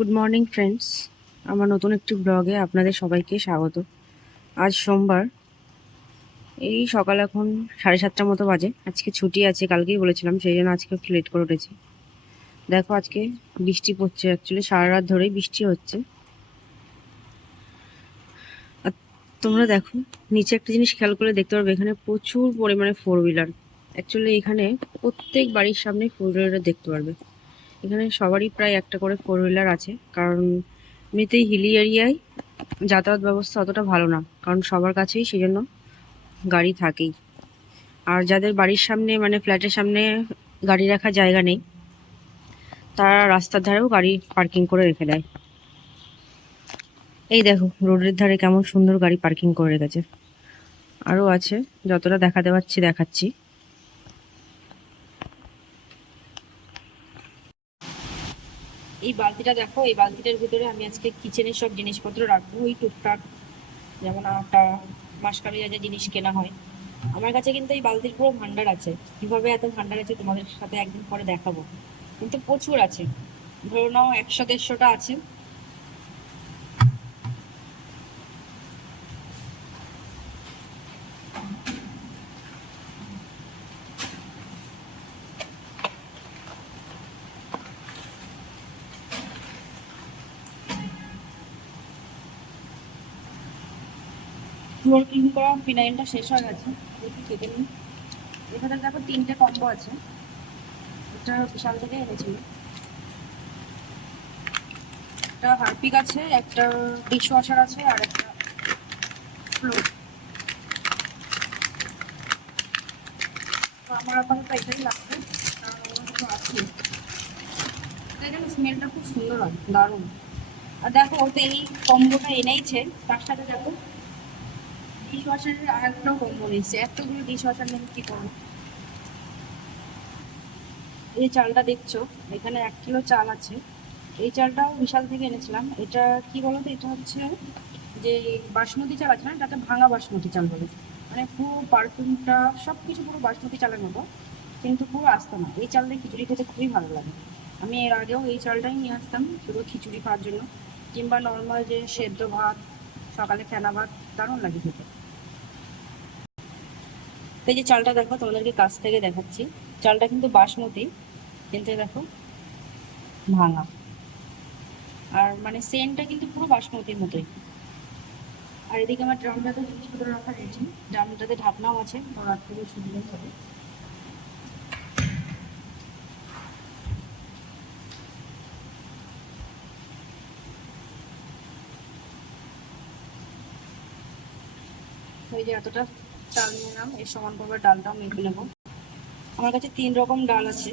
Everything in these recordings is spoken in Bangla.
গুড মর্নিং ফ্রেন্ডস আমার নতুন একটি ব্লগে আপনাদের সবাইকে স্বাগত। আজ সোমবার, এই সকাল এখন সাড়ে সাতটার মতো বাজে। আজকে ছুটি আছে, কালকেই বলেছিলাম, সেই জন্য আজকে একটু লেট করে উঠেছি। দেখো, আজকে বৃষ্টি পড়ছে অ্যাকচুয়ালি সারা রাত ধরেই বৃষ্টি হচ্ছে। আর তোমরা দেখো, নিচে একটা জিনিস খেয়াল করে দেখতে পারবে, এখানে প্রচুর পরিমাণে ফোর হুইলার অ্যাকচুয়ালি এখানে প্রত্যেক বাড়ির সামনে ফোর হুইলার দেখতে পারবে। এখানে সবারই প্রায় একটা করে ফোর হুইলার আছে, কারণ এমনিতেই হিলি এরিয়ায় যাতায়াত ব্যবস্থা অতটা ভালো না, কারণ সবার কাছেই সেই জন্য গাড়ি থাকেই। আর যাদের বাড়ির সামনে মানে ফ্ল্যাটের সামনে গাড়ি রাখার জায়গা নেই, তারা রাস্তার ধারেও গাড়ি পার্কিং করে রেখে দেয়। এই দেখো, রোডের ধারে কেমন সুন্দর গাড়ি পার্কিং করে রেখেছে। আরও আছে, যতটা দেখাতে পাচ্ছি দেখাচ্ছি। এই বালতিটা দেখো, এই বালতিটার ভিতরে আমি আজকে কিচেনের সব জিনিসপত্র রাখব, ওই টুকটাক, যেমন আটা মাসকালি যা যা জিনিস কেনা হয়। আমার কাছে কিন্তু এই বালতির পুরো ভান্ডার আছে। কীভাবে এত ভান্ডার আছে তোমাদের সাথে একদিন পরে দেখাবো। কিন্তু প্রচুর আছে। ধরো নাও একশো, দেড়শোটা আছে। ফ্লোর ক্লিন করা ফিনাইলটা শেষ হয়ে গেছে। একটু কেটে নিই এখানে দেখো তিনটে কম্বো আছে। এটা বিশাল থেকে এনেছিল। একটা হারপিক আছে, একটা ডিশ ওয়াশার আছে, আর একটা ফ্লোর আমার আপাতত এটাই লাগবে। খুব সুন্দর হয়, দারুণ। আর দেখো, ওতে এই কম্বোটা এনেইছে। তার সাথে দেখো ডিশ ওয়াশারের আর একটাও কম্বল এসছে এতগুলো ডিশ ওয়াশার নিয়ে কি করব? এই চালটা দেখছ? এখানে এক কিলো চাল আছে। এই চালটাও বিশাল থেকে এনেছিলাম। এটা কি বলতো? এটা হচ্ছে যে বাসমতি চাল আছে না? এটাকে ভাঙা বাসমতি চাল বলে। মানে পুরো পারফিউমটা সব কিছু পুরো বাসমতি চালের মতো, কিন্তু পুরো আসতো না। এই চাল দিয়ে খিচুড়ি খেতে খুবই ভালো লাগে। আমি এর আগেও এই চালটাই নিয়ে আসতাম শুধু খিচুড়ি খাওয়ার জন্য। কিংবা নর্মাল যে সেদ্ধ ভাত, সকালে ফেনা ভাত, দারুণ লাগে খেতে। এই যে চালটা দেখো, তোমাদেরকে কাছ থেকে দেখাচ্ছি। চালটা কিন্তু বাসমতি, কিন্তু দেখো, ভাঙা। আর মানে সেন্টটা কিন্তু পুরো বাসমতির মতোই। আর এদিকে আমার ড্রামটাতে জিনিসপত্র রাখা রয়েছে ড্রামটাতে ঢাকনাও আছে রাত থেকে সুবিধা হবে। ওই যে এতটা নিয়ে নিলাম এর সমান করবে ডালটাও মেপে নেব। আমার কাছে তিন রকম ডাল আছে,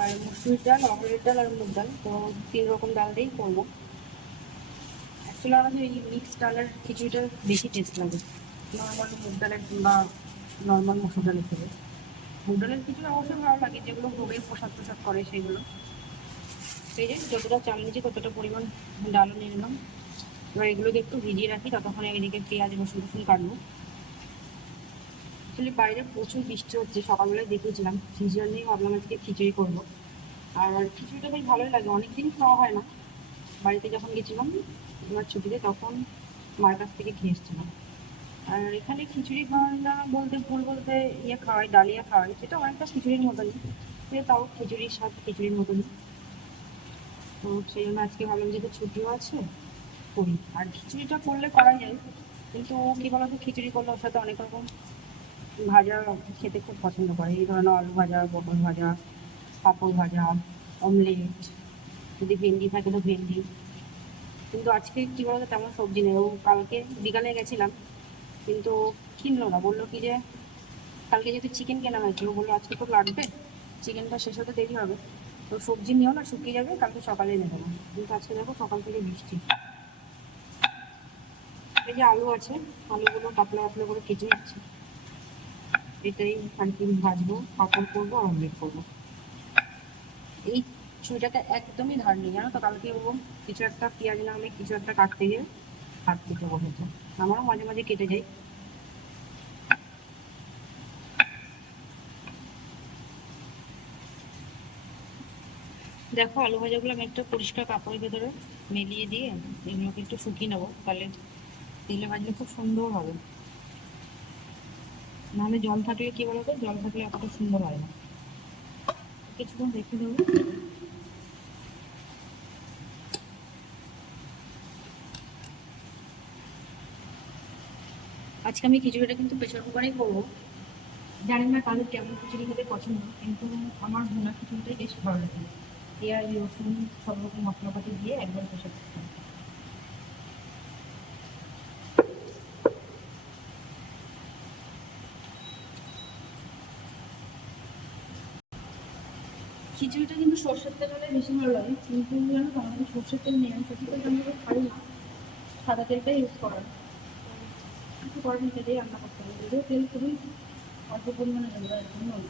আর মুসুরির ডাল অহরের ডাল আর মুগ ডাল, তো তিন রকম ডাল দিয়েই করব। অ্যাকচুয়ালি আমাদের এই মিক্স ডালের খিচুড়িটা বেশি টেস্ট লাগে। নর্মাল মুগ ডালের কিংবা নর্মাল মসুর ডালের থেকে। মুগ ডালের খিচুড়ি অবশ্যই ভালো লাগে, যেগুলো ভোগে প্রসাদ প্রসাদ করে সেগুলো। সেই যে যতটা চাল নিয়েছি ততটা পরিমাণ ডালও নিয়ে নিলাম। এবার এগুলোকে একটু ভিজিয়ে রাখি, ততক্ষণে এদিকে পেঁয়াজ রসুন রসুন কাটবো। অ্যাকচুয়ালি বাইরে প্রচুর বৃষ্টি হচ্ছে, সকালবেলায় দেখেছিলাম সেই জন্যই ভাবলাম আজকে খিচুড়ি করব। আর খিচুড়িটা বেশ ভালোই লাগে, অনেকদিন খাওয়া হয় না। বাড়িতে যখন গেছিলাম, এবার ছুটিতে, তখন মার কাছ থেকে খেয়ে এসেছিলাম। আর এখানে খিচুড়ি খাওয়াটা বলতে ভুল বলতে ইয়ে খাওয়াই, ডালিয়া খাওয়াই, সেটা অনেকটা খিচুড়ির মতনই। তাও খিচুড়ির স্বাদ খিচুড়ির মতনই। তো সেই জন্য আজকে ভাবলাম যেহেতু ছুটিও আছে, করি। আর খিচুড়িটা করলে করা যায়, কিন্তু কী বলতো, খিচুড়ি করলে ওর সাথে অনেক রকম ভাজা খেতে খুব পছন্দ করে। এই ধরনের আলু ভাজা, পটল ভাজা, পাঁপড় ভাজা অমলেট যদি ভেন্ডি থাকে তো ভেন্ডি। কিন্তু আজকে কী বলতো, তেমন সবজি নেই। ও কালকে বিকালে গেছিলাম, কিন্তু কিনলো না। বলল কি যে, কালকে যেহেতু চিকেন কেনা হয়েছিল বলল আজকে তো লাগবে চিকেনটা শেষ হতে দেরি হবে। তো সবজি নিও না, শুকিয়ে যাবে, কালকে সকালে নেবে না কিন্তু আজকে দেখো সকাল থেকে বৃষ্টি। এই যে আলু আছে, আলুগুলো পাতলা পাতলা করে কেটে নিচ্ছি। এটাই কি ভাজবো, পাপড় করব আর অমলেট করব। এই ছুরিটাতে একদমই ধার নেই, জানো তো? কালকে ও কিছু একটা পেঁয়াজ নামে কিছু একটা কাটতে গিয়ে হাত থেকে বসেছে আমারও মাঝে মাঝে কেটে যায়। দেখো, আলু ভাজাগুলো আমি একটা পরিষ্কার কাপড়ের ভেতরে মেলিয়ে দিয়ে এগুলোকে একটু শুকিয়ে নেব। তাহলে তেলে ভাজলে খুব সুন্দর হবে। নাহলে জল থাকলে কি বলতো? জল থাকলে অতটা সুন্দর হয় না। কিছুক্ষণ রেখে দেবো। আজকে আমি খিচুড়িটা কিন্তু প্রেশার কুকারেই করব। জানি না কাদের কেমন খিচুড়ি খেতে পছন্দ, কিন্তু আমার ভুনা খিচুড়িটাই বেশ ভালো লাগে। পেঁয়াজ, রসুন, সব রকম মশলাপাতি দিয়ে একবার প্রেশার কুকার। খিচুড়িটা কিন্তু সর্ষের তেল হলে বেশি ভালো লাগে। কিন্তু জানো তো আমাদের সর্ষের তেল নেই আমি সর্ষের তেলটা আমি খাই না। সাদা তেলটাই ইউজ করা কিছু করার দিয়ে রান্না করতে হবে। যদিও তেল খুবই অল্প পরিমাণে দেবো একদম অল্প।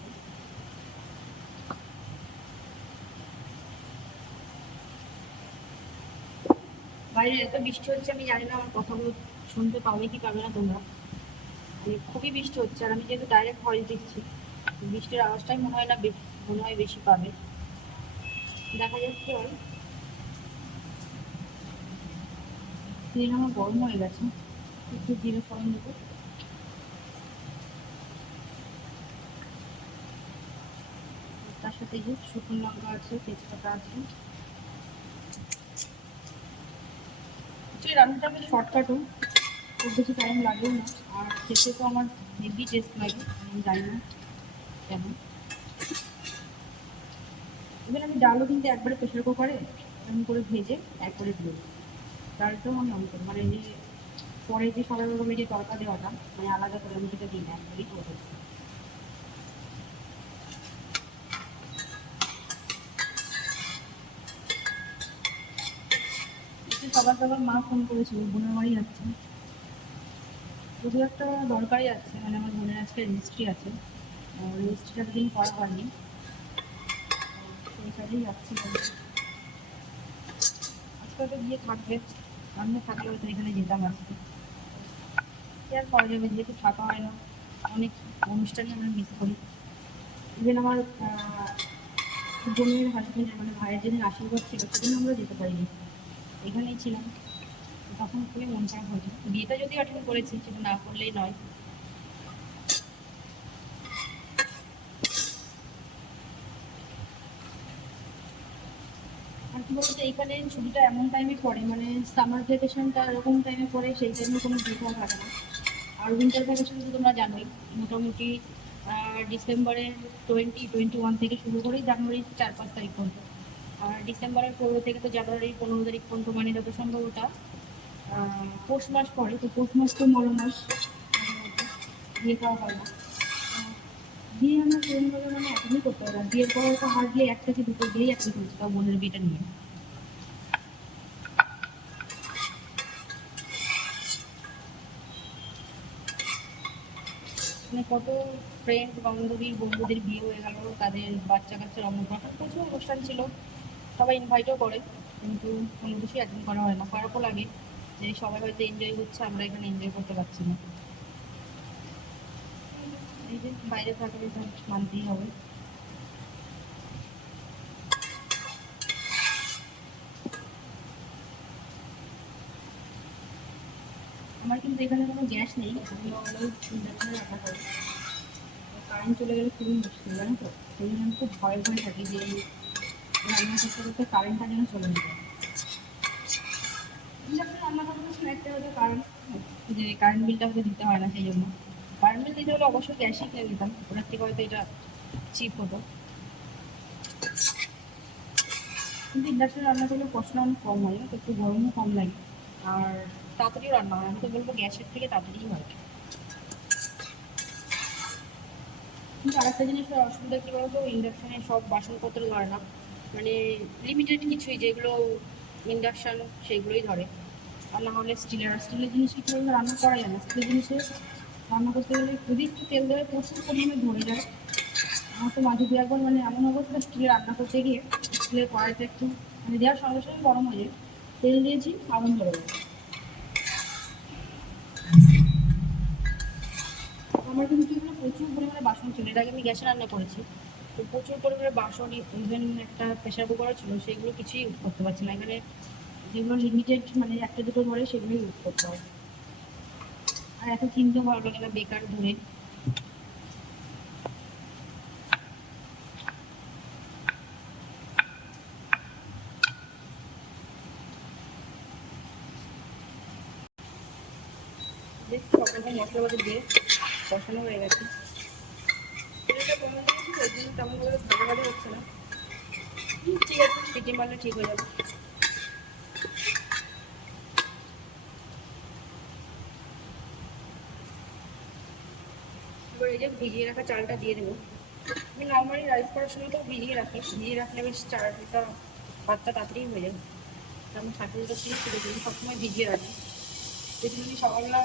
বাইরে এত বৃষ্টি হচ্ছে, আমি জানি না আমার কথাগুলো শুনতে পাবে কি পাবে না তোমরা। মানে খুবই বৃষ্টি হচ্ছে, আর আমি যেহেতু ডাইরেক্ট ভয়েস দিচ্ছি বৃষ্টির আওয়াজটাই মনে হয় না বে- মনে হয় বেশি পাবে। দেখা যাচ্ছে আর তেল আমার গরম হয়ে গেছে। একটু জিরে ফোড়ন দেবো। তার সাথে যে শুকনো লঙ্কা আছে, তেজপাতা আছে। রান্নাটা বেশ শর্টকাটও, খুব বেশি টাইম লাগেও না। আর খেতে তো আমার হেভি টেস্ট লাগে, আমি জানি না কেন এবার আমি ডালও কিন্তু একবারে প্রেশার কুকারে এমন করে ভেজে একবারে দিয়ে ডালটাও আমি অন করি মানে যে পরে যে সব রকমের যে তরকা দেওয়াটা মানে আলাদা করে আমি সেটা দিই না, একবারেই করে সকাল সকাল মা ফোন করেছিল, বোনের বাড়ি যাচ্ছে। শুধু একটা দরকারই আছে মানে আমার বোনের আজকে রেজিস্ট্রি আছে। রেজিস্ট্রিটা দিন করা হয়নি। কাজেই যাচ্ছি। আজকে তো গিয়ে থাকবে। আমি থাকলে হয়তো এখানে যেতাম আজকে। কি আর করা যাবে? যেহেতু থাকা হয় না, অনেক অনুষ্ঠানই আমরা মিস করি। ইভেন আমার বোনের হাজবেন্ডের মানে ভাইয়ের যেদিন আশীর্বাদ ছিল সেদিন আমরা যেতে পারিনি। এখানেই ছিলাম। তখন খুবই মন খারাপ হয়েছিল। বিয়েটা যদি অ্যাটেন্ড করেছি, সেটা না করলেই নয়। বলতো এইখানে ছুটিটা এমন টাইমে পড়ে মানে সামার ভ্যাকেশনটা এরকম টাইমে পড়ে, সেই টাইমে কোনো ভিড় থাকে না। আর উইন্টার ভ্যাকেশন তো তোমরা জানোই, মোটামুটি ডিসেম্বরের টোয়েন্টি টোয়েন্টি ওয়ান থেকে শুরু করেই জানুয়ারির চার পাঁচ তারিখ পর্যন্ত। আর ডিসেম্বরের পনেরো থেকে তো জানুয়ারির পনেরো তারিখ পর্যন্ত মানে যত সম্ভব ওটা পৌষ মাস পড়ে, তো পৌষ মাস তো মরো মাস বিয়ে খাওয়া হয় না। বিয়ে আমরা সেরকমভাবে মানে এখনই করতে পারি না। বিয়ের পর তো হার্ডলি এক থেকে দুটো বিয়েই একসাথে হচ্ছে তাও বোনের বিয়েটা নিয়ে। মানে কত ফ্রেন্ড বান্ধবী, বন্ধুদের বিয়ে হয়ে গেল, তাদের বাচ্চা কাচ্চার অন্নপ্রাশন প্রচুর অনুষ্ঠান ছিল। সবাই ইনভাইটও করে, কিন্তু কোনো কিছুই অ্যাটেন্ড করা হয় না। খারাপও লাগে যে সবাই হয়তো এনজয় করছে আমরা এখানে এনজয় করতে পারছি না। এই যে বাইরে থাকলে মানতেই হবে। কিন্তু এখানে কোনো গ্যাস নেই। ইন্ডাকশনে রান্না করি কারেন্ট চলে গেলে খুবই মুশকিল, জানো তো? সেই জন্য আমি খুব ভয় ভয় থাকি যে রান্না করতে করতে কারেন্টটা যেন চলে যায়। রান্না করতে কারণ যে কারেন্ট বিলটা দিতে হয় না সেই জন্য। কারেন্ট বিল দিতে হলে অবশ্যই দিতাম ওটার থেকে হয়তো এটা হতো। কিন্তু ইন্ডাকশনে রান্না করলে কষ্টটা অনেক কম হয় তো? একটু গরমও কম লাগে। আর তাড়াতাড়িও রান্না হয়। আমি তো বলব গ্যাসের থেকে তাড়াতাড়ি হয়। কিন্তু আরেকটা জিনিসের অসুবিধা কী বলতো? ইন্ডাকশানে সব বাসনপত্র ধরে না। মানে লিমিটেড কিছুই, যেগুলো ইন্ডাকশান সেগুলোই ধরে। আর না হলে স্টিলের স্টিলের জিনিসে কী রান্না করা যায় না। স্টিলের জিনিসে রান্না করতে গেলে খুবই একটু তেল দেওয়া প্রচুর পরিমাণে ধরে যায়। আমার তো মাঝে দু একবার মানে এমন অবস্থা স্টিলে রান্না করতে গিয়ে স্টিলের কড়াইতে একটু মানে দেওয়ার সঙ্গে সঙ্গে গরম হয়ে যায়। তেল দিয়েছি, আগুন ধরে গেছে। আমার কিন্তু এগুলো প্রচুর পরিমাণে বাসন ছিল। এর আগে আমি গ্যাসে রান্না করেছি। তো প্রচুর পরিমাণে বাসন ইভেন একটা প্রেশার কুকারও ছিল, সেগুলো কিছুই ইউজ করতে পারছি না। এখানে যেগুলো লিমিটেড মানে একটা দুটো ধরে সেগুলো ইউজ করতে হবে আর এত কিনতেও ভালো লাগে না, বেকার ধরে দিয়ে। বসানো হয়ে গেছে। জন্য এবার এই যে ভিজিয়ে রাখা চালটা দিয়ে দেবো। আমি নর্মালি রাইস করার সময় তো ভিজিয়ে রাখি, ভিজিয়ে রাখলে বেশ চালটা, ভাতটা তাড়াতাড়ি হয়ে যাবে আমি ঠাকুরটা দিয়ে সবসময় ভিজিয়ে রাখি। যদি আমি সকালবেলা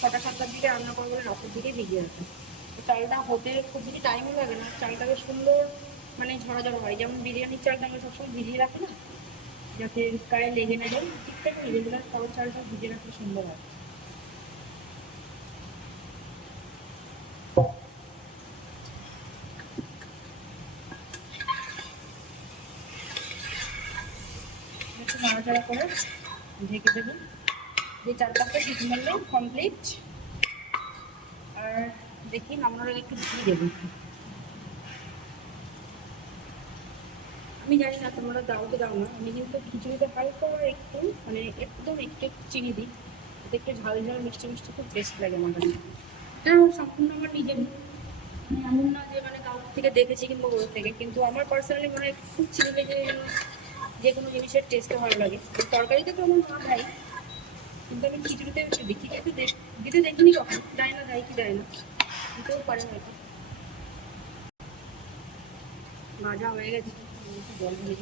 ছটা সাতটার দিকে রান্না করব বলে রাতের দিকে রাখি তো চালটা হতে খুব বেশি টাইমও লাগে না। চালটাকে সুন্দর মানে ঝরা হয়। যেমন বিরিয়ানির চালটা আমরা সবসময় ভিজিয়ে রাখি না, যাতে গায়ে লেগে না যায়। ঠিকঠাক রেগুলার খাবার চালটা ভিজিয়ে রাখলে সুন্দর হয়। নাড়াচাড়া করে ঢেকে দেবো। যে চার পাঁচটা সিটি মারলে কমপ্লিট আর দেখি আগে একটু ঘি দেবো। আমি জানি না তোমরা দাও তো দাও না। আমি কিন্তু খিচুড়িতে হালকা একটু মানে একদম একটু একটু চিনি দিই এতে একটু ঝাল ঝাল, মিষ্টি মিষ্টি খুব টেস্ট লাগে আমার কাছে। এটা সম্পূর্ণ আমার নিজের। মানে এমন না যে মানে কাউর থেকে দেখেছি কিংবা ওর থেকে, কিন্তু আমার পার্সোনালি মনে হয় খুব চিনি লেগে যে কোনো জিনিসের টেস্টটা ভালো লাগে। তরকারিতে তো আমার মা দেয় কিন্তু আমি খিচুড়িতে দেখ- দিতে দেখিনি কখন। দেয় না দেয় কি দেয় না। দিতেও পারে হয়তো ভাজা হয়ে গেছে। জল দিই।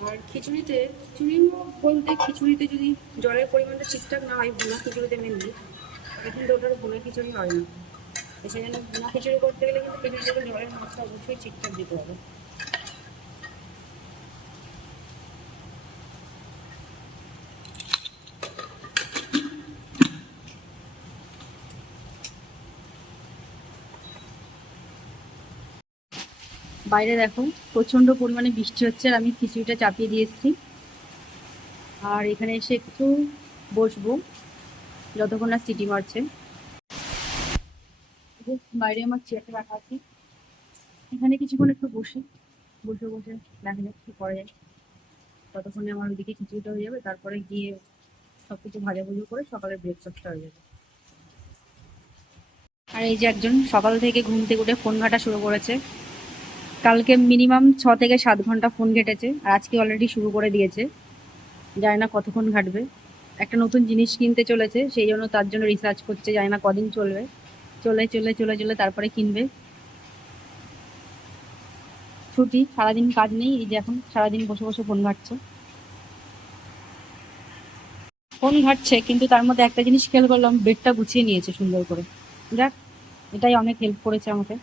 আর খিচুড়িতে খিচুড়ি বলতে খিচুড়িতে যদি জলের পরিমাণটা ঠিকঠাক না হয়, ভুনা খিচুড়িতে মেনলি কিন্তু ওটার ভুনা খিচুড়ি হয় না। তো সেই জন্য ভুনা খিচুড়ি করতে গেলে কিন্তু খিচুড়িতে জলের মাত্রা অবশ্যই ঠিকঠাক দিতে হবে। বাইরে দেখো প্রচণ্ড পরিমাণে বৃষ্টি হচ্ছে আর আমি খিচুড়িটা চাপিয়ে দিয়ে এসেছি। আর এখানে এসে একটু বসবো, যতক্ষণ না সিটি মারছে। বাইরে আমার চেয়ারটা রাখা আছে। এখানে কিছুক্ষণ একটু বসি, বসে বসে দেখা যাক কি করা যায়। ততক্ষণে আমার ওইদিকে খিচুড়িটা হয়ে যাবে, তারপরে গিয়ে সব কিছু ভাজা ভুজো করে সকালের ব্রেকফাস্টটা হয়ে যাবে। আর এই যে একজন সকাল থেকে ঘুম থেকে উঠে ফোন ঘাটা শুরু করেছে। কালকে মিনিমাম ছ থেকে সাত ঘণ্টা ফোন ঘেটেছে আর আজকে অলরেডি শুরু করে দিয়েছে। জানি না কতক্ষণ ঘাটবে। একটা নতুন জিনিস কিনতে চলেছে, সেই জন্য তার জন্য রিসার্চ করছে, জানি না কদিন চলবে। চলে চলে চলে চলে তারপরে কিনবে। ছুটি, সারাদিন কাজ নেই, এই যে এখন সারাদিন বসে বসে ফোন ঘাটছে। ফোন ঘাটছে, কিন্তু তার মধ্যে একটা জিনিস খেয়াল করলাম বেডটা গুছিয়ে নিয়েছে সুন্দর করে। যাক, এটাই অনেক হেল্প করেছে আমাকে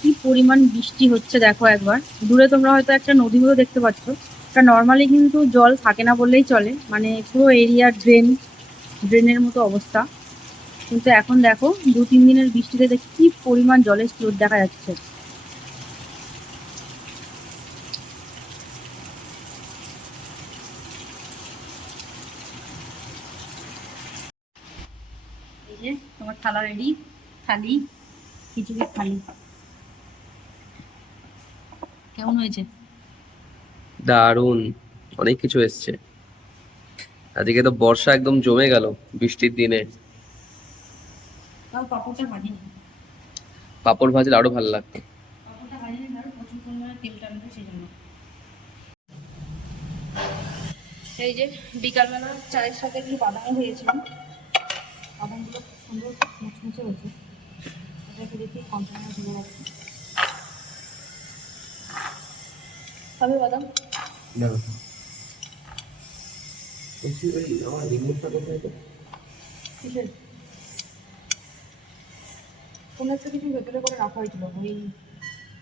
কি পরিমাণ বৃষ্টি হচ্ছে, দেখো একবার। দূরে তোমরা হয়তো একটা নদী মতো দেখতে পাচ্ছ। এটা নর্মালি কিন্তু জল থাকে না বললেই চলে। মানে পুরো এরিয়া ড্রেন ড্রেনের মতো অবস্থা। কিন্তু এখন দেখো, দু, তিন দিনের বৃষ্টিতে দেখি কি পরিমাণ জলের স্রোত দেখা যাচ্ছে। তোমার থালা রেডি থালি? খিচুড়ির থালি। কেমন হয়েছে? দারুণ। অনেক কিছু এসছে। আজকে তো বর্ষা একদম জমে গেল বৃষ্টির দিনে। পাপড় ভাজলে আরও ভালো লাগতো। এই যে বিকালবেলা চায়ের সাথে একটু বাদাম হয়েছিল বাদামগুলো খুব সুন্দর মুচমুচে হয়েছে। এটাকে দেখি কন্টেনার ধরে রাখছি খাবে বাদাম? না কিসের? কোনো একটা কিছু ভেতরে করে রাখা হয়েছিল ওই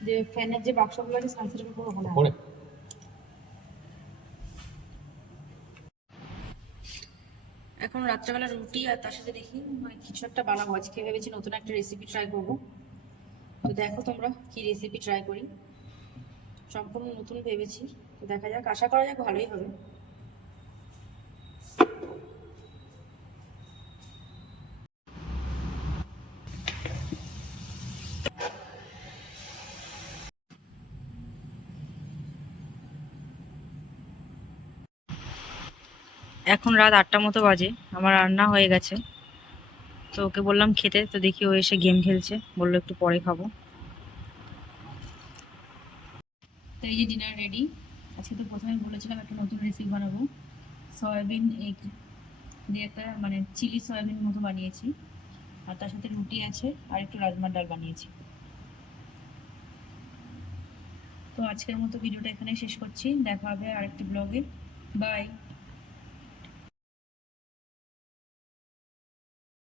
যে ফ্যানের যে বাক্সগুলো আছে সানসেটের উপর ওখানে এখন রাত্রেবেলা রুটি আর তার সাথে দেখি মানে কিছু একটা বানাবো। আজকে ভেবেছি নতুন একটা রেসিপি ট্রাই করব। তো দেখো তোমরা কি রেসিপি ট্রাই করি। সম্পূর্ণ নতুন ভেবেছি। দেখা যাক, আশা করা যাক ভালোই হবে। এখন রাত আটটা মতো বাজে, আমার রান্না হয়ে গেছে। তো ওকে বললাম খেতে, তো দেখি ও এসে গেম খেলছে, বলল একটু পরে খাব তো এই যে ডিনার রেডি আজকে তো প্রথমে বলেছিলাম একটা নতুন রেসিপি বানাবো। সয়াবিন এগ দিয়ে একটা মানে চিলি সয়াবিন মতো বানিয়েছি। আর তার সাথে রুটি আছে আর একটু রাজমার ডাল বানিয়েছি। তো আজকের মতো ভিডিওটা এখানে শেষ করছি। দেখা হবে আরেকটি ব্লগে বাই